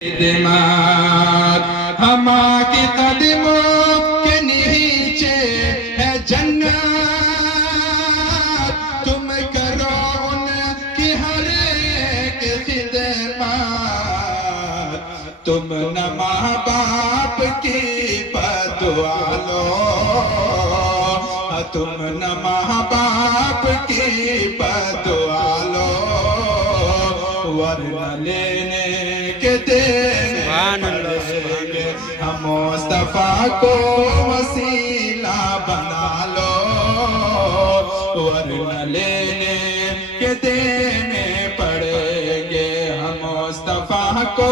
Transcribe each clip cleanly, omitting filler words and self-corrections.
خدمات ہما کے قدموں کے نیچے ہے جنت، تم کرو ان کی ہر ایک خدمات، تم نہ ماں باپ کی بددعا لو، تم نہ ماں باپ کی بددعا لو، ورنہ لینے کے دینے پڑیں گے، ہم مصطفیٰ کو وسیلہ بنا لو، ورنہ لینے کے دینے پڑیں گے، ہم مصطفیٰ کو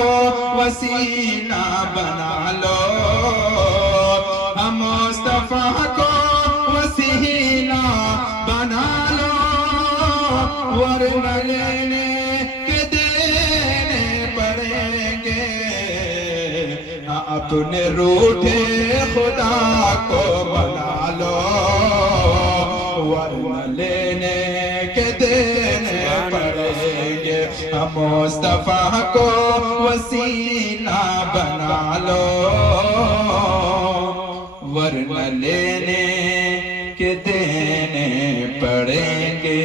وسیلہ بنا لو، ہم مصطفیٰ کو وسیلہ بنا لو، ورنہ لینے اپنے روٹھے خدا کو منا لو، ورنہ لینے کے دینے پڑیں گے، ہم مصطفیٰ کو وسیلہ بنا لو، ورنہ لینے کے دینے پڑیں گے۔